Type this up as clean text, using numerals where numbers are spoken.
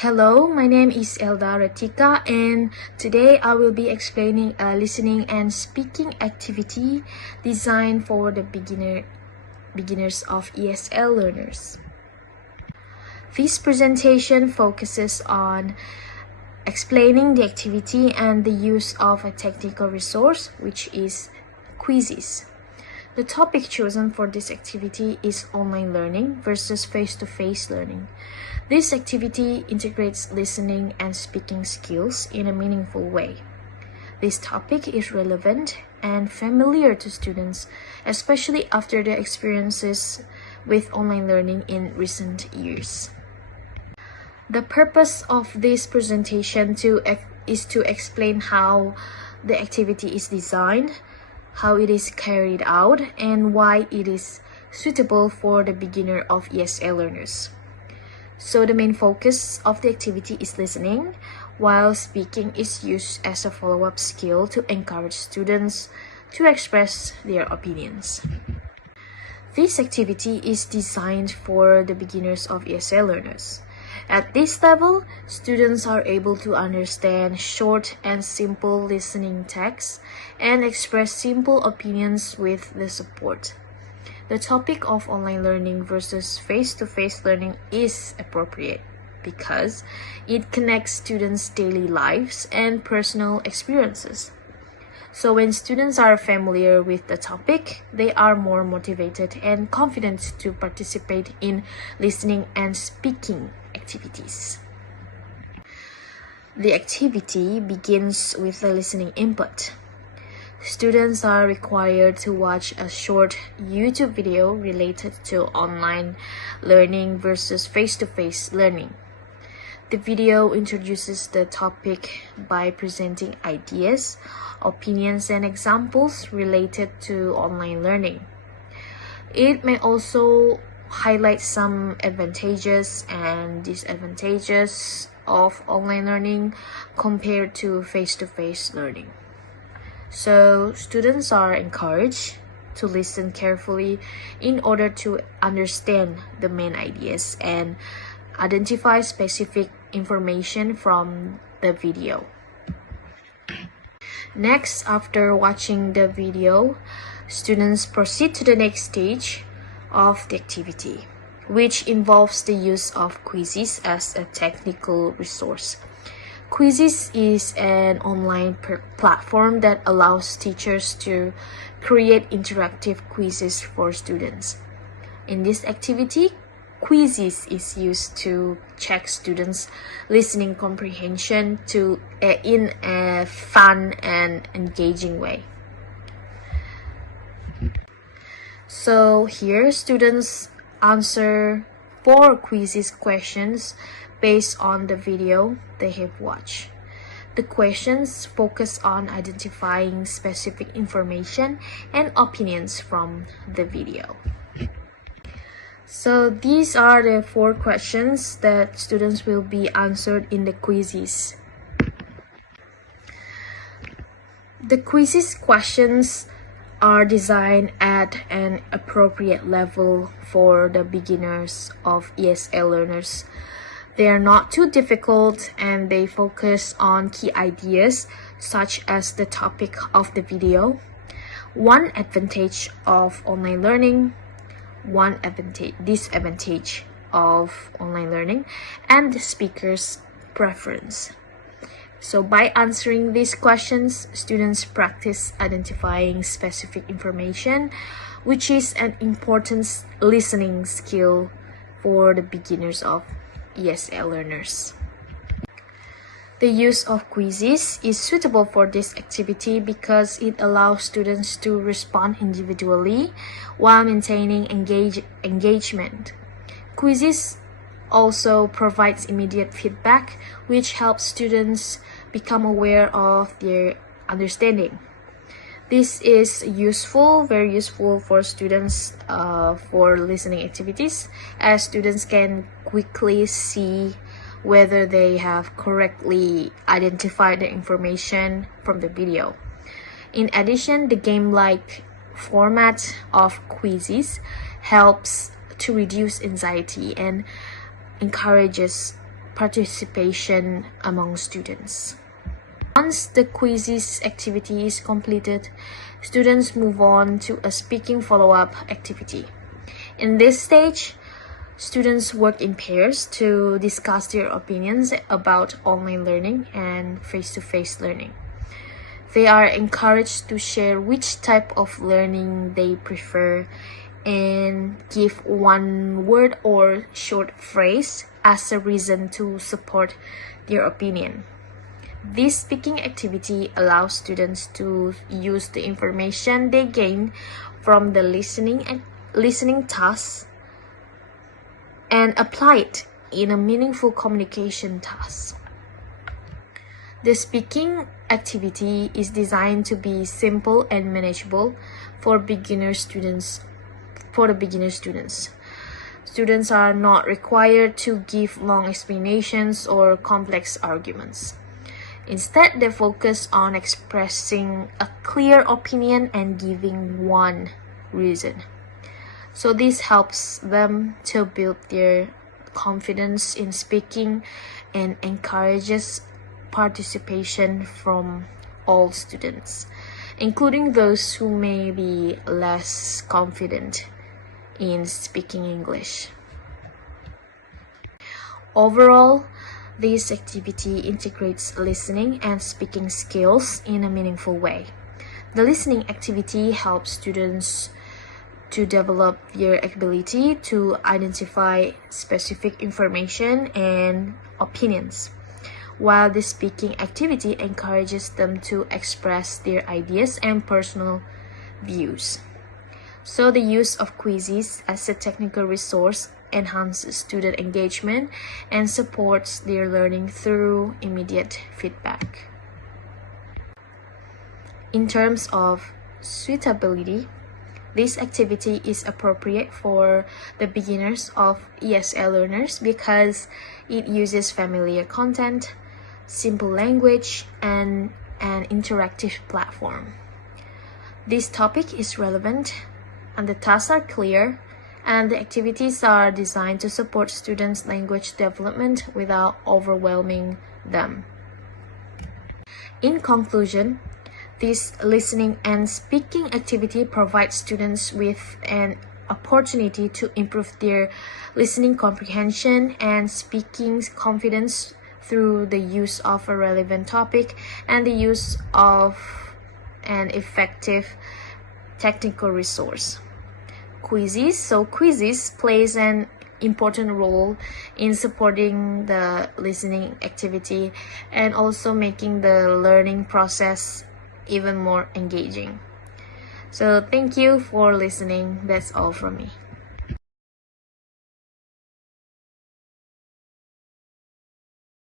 Hello, my name is Elda Ratika, and today I will be explaining a listening and speaking activity designed for the beginners of ESL learners. This presentation focuses on explaining the activity and the use of a technical resource, which is quizzes. The topic chosen for this activity is online learning versus face-to-face learning. This activity integrates listening and speaking skills in a meaningful way. This topic is relevant and familiar to students, especially after their experiences with online learning in recent years. The purpose of this presentation is to explain how the activity is designed, how it is carried out, and why it is suitable for the beginner of ESL learners. So the main focus of the activity is listening, while speaking is used as a follow-up skill to encourage students to express their opinions. This activity is designed for the beginners of ESL learners. At this level, students are able to understand short and simple listening text and express simple opinions with the support. The topic of online learning versus face-to-face learning is appropriate because it connects students' daily lives and personal experiences. So when students are familiar with the topic, they are more motivated and confident to participate in listening and speaking activities. The activity begins with the listening input. Students are required to watch a short YouTube video related to online learning versus face-to-face learning. The video introduces the topic by presenting ideas, opinions, and examples related to online learning. It may also highlight some advantages and disadvantages of online learning compared to face-to-face learning. So students are encouraged to listen carefully in order to understand the main ideas and identify specific information from the video. Next, after watching the video, students proceed to the next stage of the activity, which involves the use of quizzes as a technical resource. Quizzes is an online platform that allows teachers to create interactive quizzes for students. In this activity, quizzes is used to check students' listening comprehension in a fun and engaging way. So here, students answer 4 quizzes questions based on the video they have watched. The questions focus on identifying specific information and opinions from the video. So these are the 4 questions that students will be answered in the quizzes. The quizzes questions are designed at an appropriate level for the beginners of ESL learners. They are not too difficult and they focus on key ideas such as the topic of the video, one advantage of online learning, one disadvantage of online learning, and the speaker's preference. So by answering these questions, students practice identifying specific information, which is an important listening skill for the beginners of ESL learners. The use of quizzes is suitable for this activity because it allows students to respond individually while maintaining engagement. Quizzes also provides immediate feedback, which helps students become aware of their understanding. This is very useful for students for listening activities, as students can quickly see whether they have correctly identified the information from the video. In addition, the game-like format of quizzes helps to reduce anxiety and encourages participation among students. Once the quizzes activity is completed, students move on to a speaking follow-up activity. In this stage, students work in pairs to discuss their opinions about online learning and face-to-face learning. They are encouraged to share which type of learning they prefer and give one word or short phrase as a reason to support their opinion. This speaking activity allows students to use the information they gain from the listening task and apply it in a meaningful communication task. The speaking activity is designed to be simple and manageable for the beginner students. Students are not required to give long explanations or complex arguments. Instead, they focus on expressing a clear opinion and giving one reason. So this helps them to build their confidence in speaking and encourages participation from all students, including those who may be less confident in speaking English. Overall, this activity integrates listening and speaking skills in a meaningful way. The listening activity helps students to develop their ability to identify specific information and opinions, while the speaking activity encourages them to express their ideas and personal views. So the use of quizzes as a technical resource enhances student engagement and supports their learning through immediate feedback. In terms of suitability, this activity is appropriate for the beginners of ESL learners because it uses familiar content, simple language, and an interactive platform. This topic is relevant, and the tasks are clear, and the activities are designed to support students' language development without overwhelming them. In conclusion, this listening and speaking activity provides students with an opportunity to improve their listening comprehension and speaking confidence through the use of a relevant topic and the use of an effective technical resource. Quizzes plays an important role in supporting the listening activity and also making the learning process even more engaging. So thank you for listening. That's all from me.